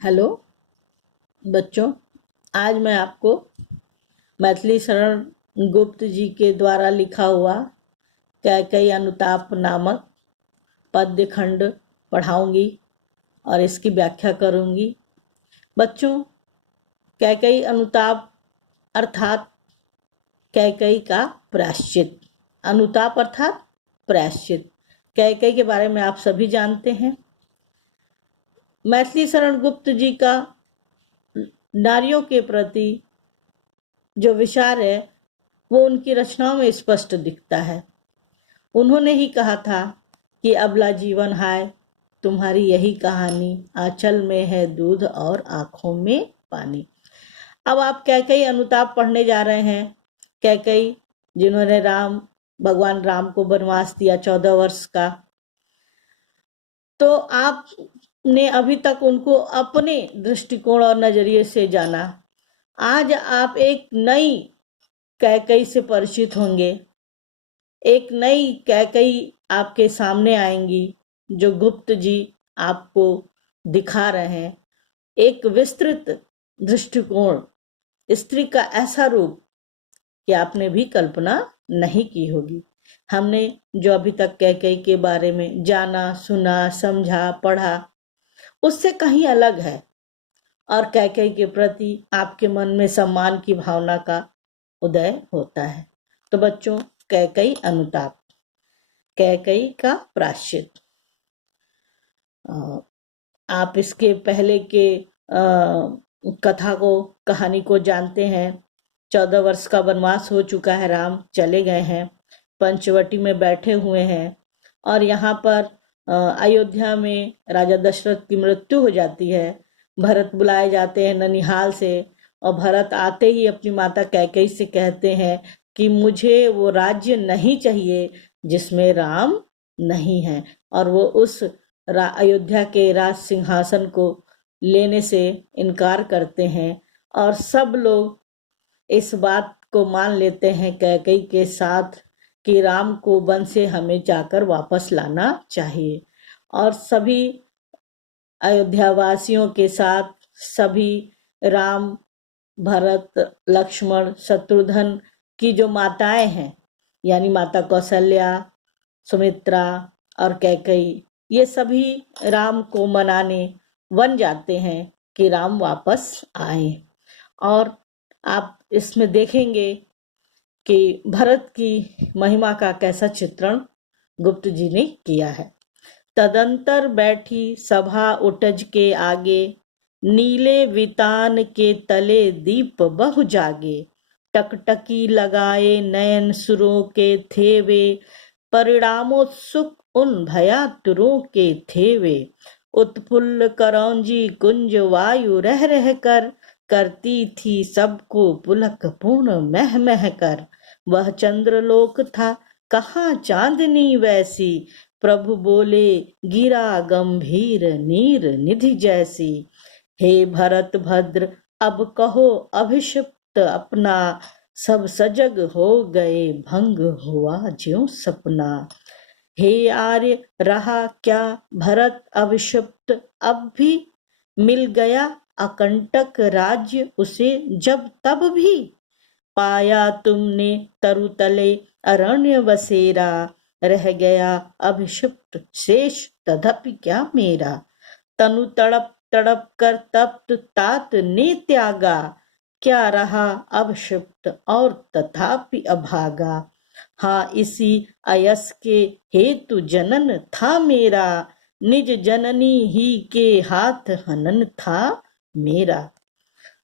Hello बच्चों, आज मैं आपको मैथिली शरण गुप्त जी के द्वारा लिखा हुआ कैकेयी अनुताप नामक पद्य खंड पढ़ाऊंगी और इसकी व्याख्या करूंगी। बच्चों, कैकेयी अनुताप अर्थात कैकेयी का प्रायश्चित। अनुताप अर्थात प्रायश्चित। कैकेयी के बारे में आप सभी जानते हैं। मैथिली शरण गुप्त जी का नारियों के प्रति जो विचार है वो उनकी रचनाओं में स्पष्ट दिखता है। उन्होंने ही कहा था कि अबला जीवन हाय तुम्हारी यही कहानी, आंचल में है दूध और आंखों में पानी। अब आप कैकेयी अनुताप पढ़ने जा रहे हैं। कैकेयी जिन्होंने भगवान राम को वनवास दिया 14 वर्ष का, तो आपने अभी तक उनको अपने दृष्टिकोण और नजरिए से जाना। आज आप एक नई कैकेयी से परिचित होंगे। एक नई कैकेयी आपके सामने आएंगी जो गुप्त जी आपको दिखा रहे हैं। एक विस्तृत दृष्टिकोण, स्त्री का ऐसा रूप कि आपने भी कल्पना नहीं की होगी। हमने जो अभी तक कैकेयी के बारे में जाना, सुना, समझा, पढ़ा, उससे कहीं अलग है और कैकेयी के प्रति आपके मन में सम्मान की भावना का उदय होता है। तो बच्चों, कैकेयी अनुताप, कैकेयी का प्रायश्चित। आप इसके पहले के कहानी को जानते हैं। 14 वर्ष का वनवास हो चुका है, राम चले गए हैं, पंचवटी में बैठे हुए हैं और यहाँ पर अयोध्या में राजा दशरथ की मृत्यु हो जाती है। भरत बुलाए जाते हैं ननिहाल से और भरत आते ही अपनी माता कैकेयी से कहते हैं कि मुझे वो राज्य नहीं चाहिए जिसमें राम नहीं है, और वो उस अयोध्या के राज सिंहासन को लेने से इनकार करते हैं। और सब लोग इस बात को मान लेते हैं कैकेयी के साथ कि राम को वन से हमें जाकर वापस लाना चाहिए। और सभी अयोध्या वासियों के साथ सभी राम, भरत, लक्ष्मण, शत्रुघ्न की जो माताएं हैं, यानी माता कौशल्या, सुमित्रा और कैकेयी, ये सभी राम को मनाने वन जाते हैं कि राम वापस आए। और आप इसमें देखेंगे कि भरत की महिमा का कैसा चित्रण गुप्त जी ने किया है। तदंतर बैठी सभा उटज के आगे, नीले वितान के तले दीप बहु जागे। टकटकी लगाए नयन सुरों के थे वे, परिणामोत्सुक उन भयातुरों के थे वे। उत्फुल्ल करौंजी कुंज वायु रह रह कर, करती थी सबको पुलक पूर्ण मह मह कर। वह चंद्रलोक था कहाँ चांदनी वैसी, प्रभु बोले गिरा गंभीर नीर निधि जैसी। हे भरत भद्र अब कहो अभिषिप्त अपना, सब सजग हो गए भंग हुआ ज्यों सपना। हे आर्य रहा क्या भरत अभिषिप्त, अब भी मिल गया अकंटक राज्य उसे जब तब भी। पाया तुमने तरुतले अरण्य बसेरा, रह गया अभिषिप्त शेष तदपि क्या मेरा। तनु तड़प तड़प कर तप्त तात ने त्यागा, क्या रहा अभिषिप्त और तथापि अभागा। हाँ इसी अयस के हेतु जनन था मेरा, निज जननी ही के हाथ हनन था मेरा।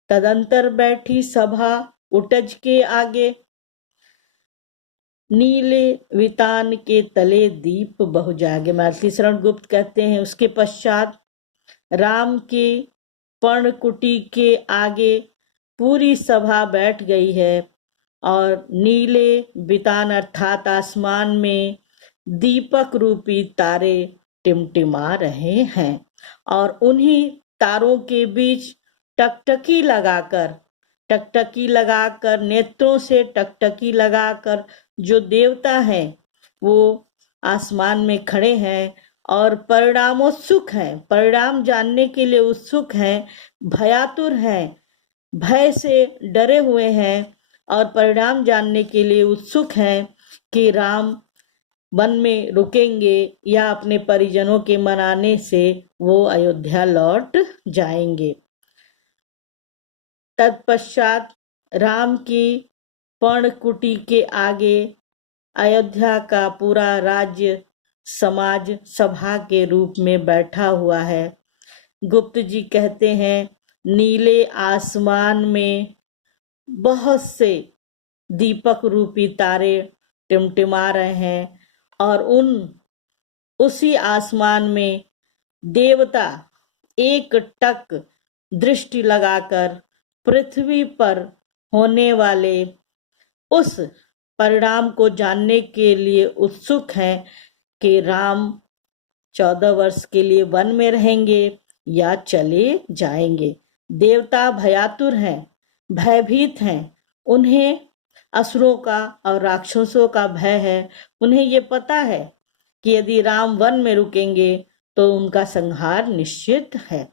तदंतर बैठी सभा उटज के आगे, नीले वितान के तले दीप बहु जागे। मैथिली शरण गुप्त कहते हैं उसके पश्चात राम के पर्णकुटी के आगे पूरी सभा बैठ गई है और नीले वितान अर्थात आसमान में दीपक रूपी तारे टिमटिमा रहे हैं और उन्हीं तारों के बीच टकटकी लगाकर नेत्रों से टकटकी लगाकर जो देवता हैं वो आसमान में खड़े हैं और परिणामोत्सुक हैं, परिणाम जानने के लिए उत्सुक हैं, भयातुर हैं, भय से डरे हुए हैं और परिणाम जानने के लिए उत्सुक हैं कि राम वन में रुकेंगे या अपने परिजनों के मनाने से वो अयोध्या लौट जाएंगे। तत्पश्चात राम की पर्णकुटी के आगे अयोध्या का पूरा राज्य समाज सभा के रूप में बैठा हुआ है। गुप्त जी कहते हैं, नीले आसमान में बहुत से दीपक रूपी तारे टिमटिमा रहे हैं और उसी आसमान में देवता एक टक दृष्टि लगाकर पृथ्वी पर होने वाले उस परिणाम को जानने के लिए उत्सुक हैं कि राम 14 वर्ष के लिए वन में रहेंगे या चले जाएंगे। देवता भयातुर हैं, भयभीत हैं, उन्हें असुरों का और राक्षसों का भय है। उन्हें ये पता है कि यदि राम वन में रुकेंगे तो उनका संहार निश्चित है।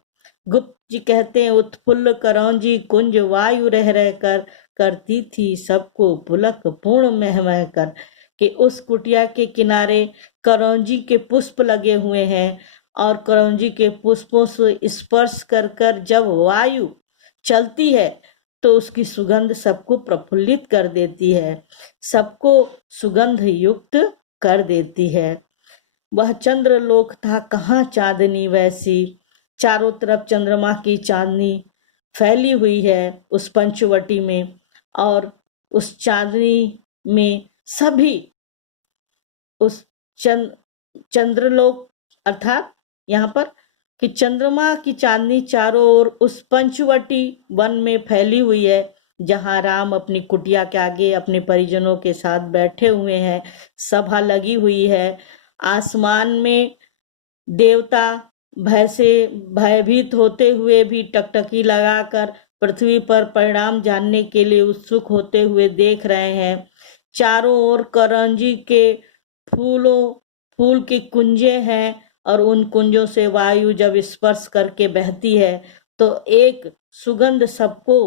गुप्त जी कहते हैं, उत्फुल्ल करौंजी कुंज वायु रह रहकर करती थी सबको पुलक पूर्ण मह कर, कि उस कुटिया के किनारे करौंजी के पुष्प लगे हुए हैं और करौंजी के पुष्पों से स्पर्श कर कर जब वायु चलती है तो उसकी सुगंध सबको प्रफुल्लित कर देती है, सबको सुगंध युक्त कर देती है। वह चंद्रलोक था, कहाँ चांदनी वैसी, चारों तरफ चंद्रमा की चांदनी फैली हुई है उस पंचवटी में, और उस चांदनी में सभी उस चंद्रलोक अर्थात यहाँ पर कि चंद्रमा की चांदनी चारों ओर उस पंचवटी वन में फैली हुई है, जहाँ राम अपनी कुटिया के आगे अपने परिजनों के साथ बैठे हुए हैं। सभा लगी हुई है, आसमान में देवता भय से भयभीत होते हुए भी टकटकी लगाकर पृथ्वी पर परिणाम जानने के लिए उत्सुक होते हुए देख रहे हैं। चारों ओर करंजी के फूल की कुंजे हैं और उन कुंजों से वायु जब स्पर्श करके बहती है तो एक सुगंध सबको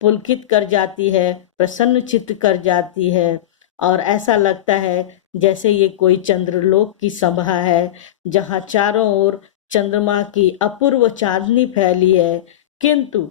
पुलकित कर जाती है, प्रसन्न चित्त कर जाती है, और ऐसा लगता है जैसे ये कोई चंद्रलोक की सभा है जहाँ चारों ओर चंद्रमा की अपूर्व चांदनी फैली है। किंतु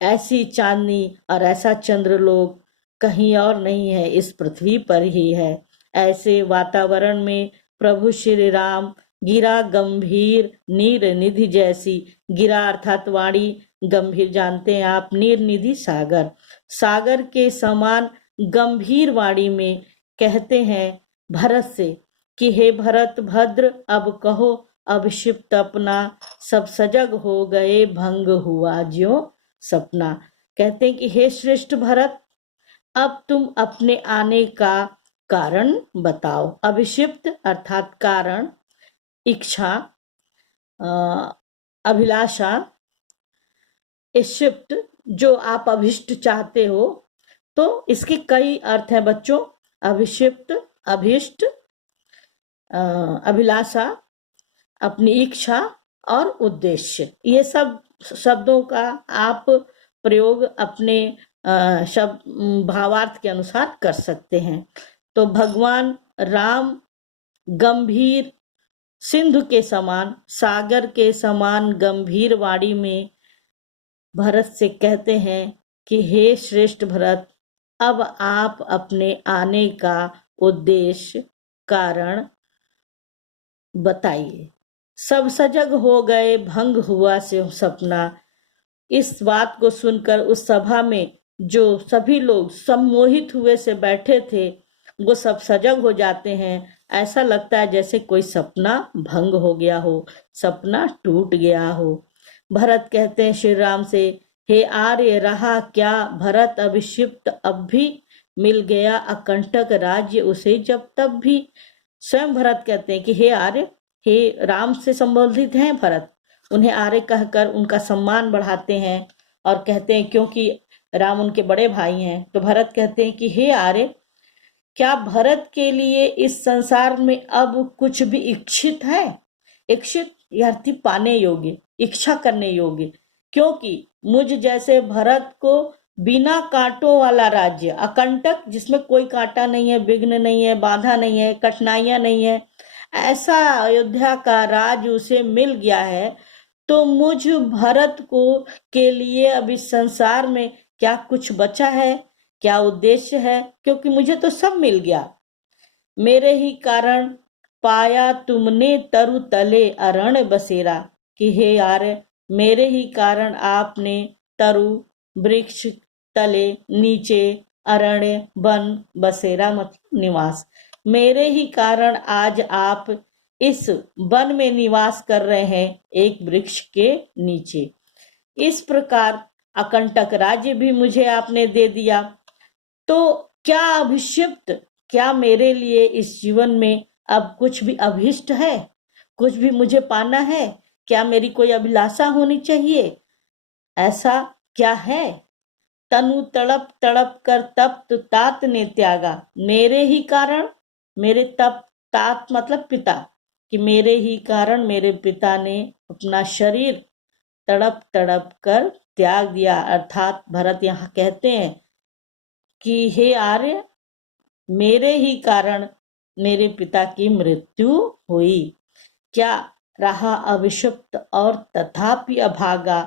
ऐसी चांदनी और ऐसा चंद्रलोक कहीं और नहीं है, इस पृथ्वी पर ही है। ऐसे वातावरण में प्रभु श्री राम गिरा गंभीर नीर निधि जैसी, गिरा अर्थात वाणी, गंभीर जानते हैं आप, नीर निधि सागर, सागर के समान गंभीर वाणी में कहते हैं भरत से कि हे भरत भद्र, अब कहो अब क्षिप्त अपना, सब सजग हो गए भंग हुआ ज्यों सपना। कहते हैं कि हे श्रेष्ठ भरत, अब तुम अपने आने का कारण बताओ। अभिषिप्त अर्थात कारण, इच्छा, अभिलाषा, इष्ट जो आप अभिष्ट चाहते हो, तो इसके कई अर्थ हैं बच्चों। अभिषिप्त, अभिष्ट, अभिलाषा, अपनी इच्छा और उद्देश्य, ये सब शब्दों का आप प्रयोग अपने शब्द भावार्थ के अनुसार कर सकते हैं। तो भगवान राम गंभीर सिंधु के समान, सागर के समान गंभीर वाणी में भरत से कहते हैं कि हे श्रेष्ठ भरत, अब आप अपने आने का उद्देश्य कारण बताइए। सब सजग हो गए भंग हुआ से सपना। इस बात को सुनकर उस सभा में जो सभी लोग सम्मोहित हुए से बैठे थे वो सब सजग हो जाते हैं। ऐसा लगता है जैसे कोई सपना भंग हो गया हो, सपना टूट गया हो। भरत कहते हैं श्री राम से, हे आर्य रहा क्या भरत अभिषिप्त, अब भी मिल गया अकंटक राज्य उसे जब तब भी। स्वयं भरत कहते हैं कि हे आर्य, हे राम से संबोधित हैं भरत, उन्हें आर्य कहकर उनका सम्मान बढ़ाते हैं और कहते हैं क्योंकि राम उनके बड़े भाई हैं। तो भरत कहते हैं कि हे आर्य, क्या भरत के लिए इस संसार में अब कुछ भी इच्छित है? इच्छित अर्थी पाने योग्य, इच्छा करने योग्य, क्योंकि मुझ जैसे भरत को बिना कांटों वाला राज्य, अकंटक, जिसमें कोई कांटा नहीं है, विघ्न नहीं है, बाधा नहीं है, कठिनाइयां नहीं है, ऐसा अयोध्या का राज उसे मिल गया है। तो मुझ भरत को के लिए अब इस संसार में क्या कुछ बचा है, क्या उद्देश्य है? क्योंकि मुझे तो सब मिल गया। मेरे ही कारण पाया तुमने तरु तले अरण बसेरा, कि हे आर्य, मेरे ही कारण आपने तरु वृक्ष तले, नीचे, अरण्य, वन, बसेरा मतलब निवास, मेरे ही कारण आज आप इस वन में निवास कर रहे हैं, एक वृक्ष के नीचे। इस प्रकार अकंटक राज्य भी मुझे आपने दे दिया। तो क्या अभिषिप्त, क्या मेरे लिए इस जीवन में अब कुछ भी अभिष्ट है? कुछ भी मुझे पाना है? क्या मेरी कोई अभिलाषा होनी चाहिए? ऐसा क्या है? तनु तड़प तड़प कर तप्त तात ने त्यागा, मेरे ही कारण, मेरे तप, तात मतलब पिता, कि मेरे ही कारण मेरे पिता ने अपना शरीर तड़प तड़प कर त्याग दिया। अर्थात भरत यहाँ कहते हैं कि हे आर्य, मेरे ही कारण मेरे पिता की मृत्यु हुई। क्या रहा अभिषिप्त और तथापि अभागा?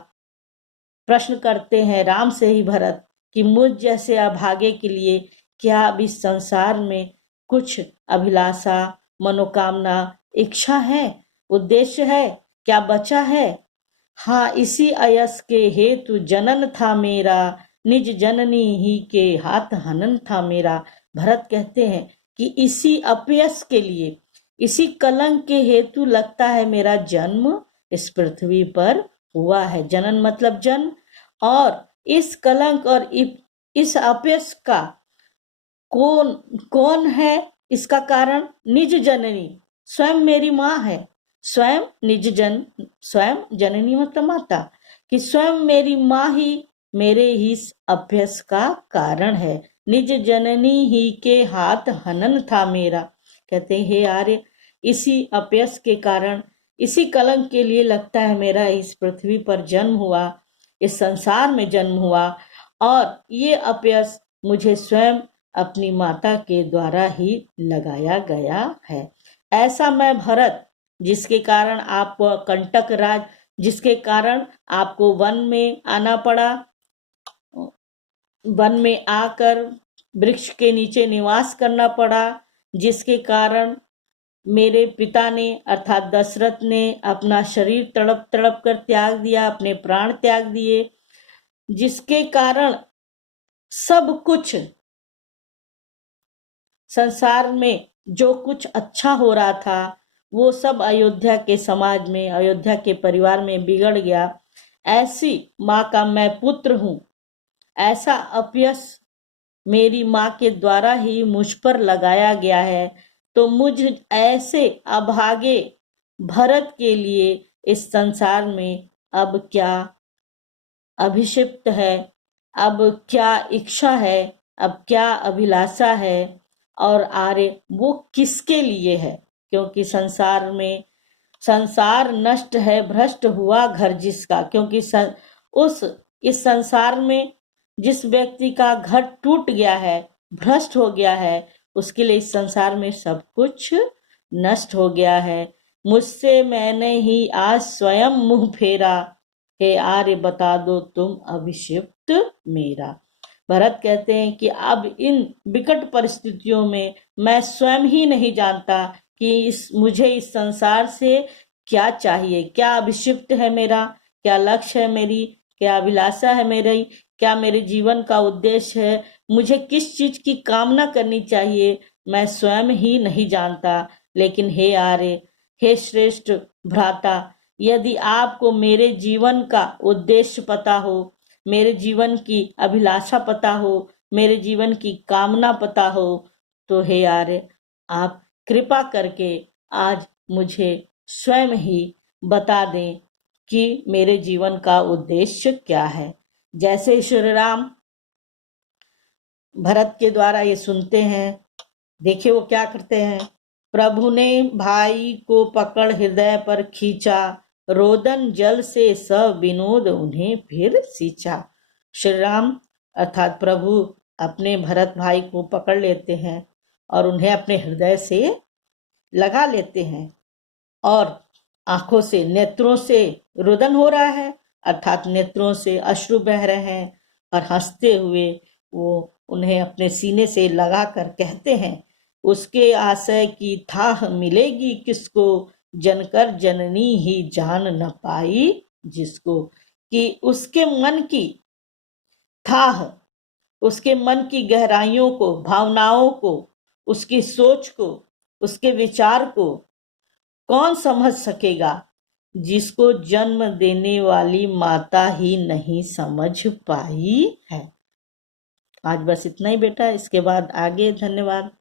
प्रश्न करते हैं राम से ही भरत कि मुझ जैसे अभागे के लिए क्या अब इस संसार में कुछ अभिलाषा, मनोकामना, इच्छा है, उद्देश्य है, क्या बचा है? हाँ, इसी अयस के हेतु जनन था मेरा, निज जननी ही के हाथ हनन था मेरा। भरत कहते हैं कि इसी अपयस के लिए, इसी कलंक के हेतु लगता है मेरा जन्म इस पृथ्वी पर हुआ है। जनन मतलब जन्म, और इस कलंक और इस अपयस का कौन कौन है इसका कारण? निज जननी, स्वयं मेरी माँ है। स्वयं स्वयं जननी मतलब माता, कि स्वयं मेरी माँ ही मेरे ही इस अभ्यस का कारण है। निज जननी ही के हाथ हनन था मेरा। कहते हैं हे आर्य, इसी अपयस के कारण, इसी कलंक के लिए लगता है मेरा इस पृथ्वी पर जन्म हुआ, इस संसार में जन्म हुआ, और ये अपयस मुझे स्वयं अपनी माता के द्वारा ही लगाया गया है। ऐसा मैं भरत, जिसके कारण आपको कंटक राज, जिसके कारण आपको वन में आना पड़ा, वन में आकर वृक्ष के नीचे निवास करना पड़ा, जिसके कारण मेरे पिता ने अर्थात दशरथ ने अपना शरीर तड़प तड़प कर त्याग दिया, अपने प्राण त्याग दिए, जिसके कारण सब कुछ संसार में जो कुछ अच्छा हो रहा था वो सब अयोध्या के समाज में, अयोध्या के परिवार में बिगड़ गया। ऐसी माँ का मैं पुत्र हूँ, ऐसा अपयस मेरी माँ के द्वारा ही मुझ पर लगाया गया है। तो मुझ ऐसे अभागे भरत के लिए इस संसार में अब क्या अभिषिप्त है, अब क्या इच्छा है, अब क्या अभिलाषा है, और आर्य वो किसके लिए है? क्योंकि संसार नष्ट है, भ्रष्ट हुआ घर जिसका। क्योंकि इस संसार में जिस व्यक्ति का घर टूट गया है, भ्रष्ट हो गया है, उसके लिए इस संसार में सब कुछ नष्ट हो गया है। मुझसे मैंने ही आज स्वयं मुंह फेरा, हे आर्य बता दो तुम अभिषिप्त मेरा। भरत कहते हैं कि अब इन विकट परिस्थितियों में मैं स्वयं ही नहीं जानता कि मुझे इस संसार से क्या चाहिए, क्या अभिषिप्त है मेरा, क्या लक्ष्य है मेरी, क्या अभिलाषा है मेरी, क्या मेरे जीवन का उद्देश्य है, मुझे किस चीज की कामना करनी चाहिए, मैं स्वयं ही नहीं जानता। लेकिन हे आर्य, हे श्रेष्ठ भ्राता, यदि आपको मेरे जीवन का उद्देश्य पता हो, मेरे जीवन की अभिलाषा पता हो, मेरे जीवन की कामना पता हो, तो हे आर्य, आप कृपा करके आज मुझे स्वयं ही बता दें कि मेरे जीवन का उद्देश्य क्या है। जैसे श्री राम भरत के द्वारा ये सुनते हैं, देखिए वो क्या करते हैं। प्रभु ने भाई को पकड़ हृदय पर खींचा, रोदन जल से सब विनोद उन्हें फिर सींचा। श्री राम अर्थात प्रभु अपने भरत भाई को पकड़ लेते हैं और उन्हें अपने हृदय से लगा लेते हैं और आंखों से, नेत्रों से रुदन हो रहा है, अर्थात नेत्रों से अश्रु बह रहे हैं और हंसते हुए वो उन्हें अपने सीने से लगा कर कहते हैं, उसके आशय की थाह मिलेगी किसको, जनकर जननी ही जान न पाई जिसको। कि उसके मन की थाह, उसके मन की गहराइयों को, भावनाओं को, उसकी सोच को, उसके विचार को कौन समझ सकेगा, जिसको जन्म देने वाली माता ही नहीं समझ पाई है। आज बस इतना ही बेटा, इसके बाद आगे। धन्यवाद।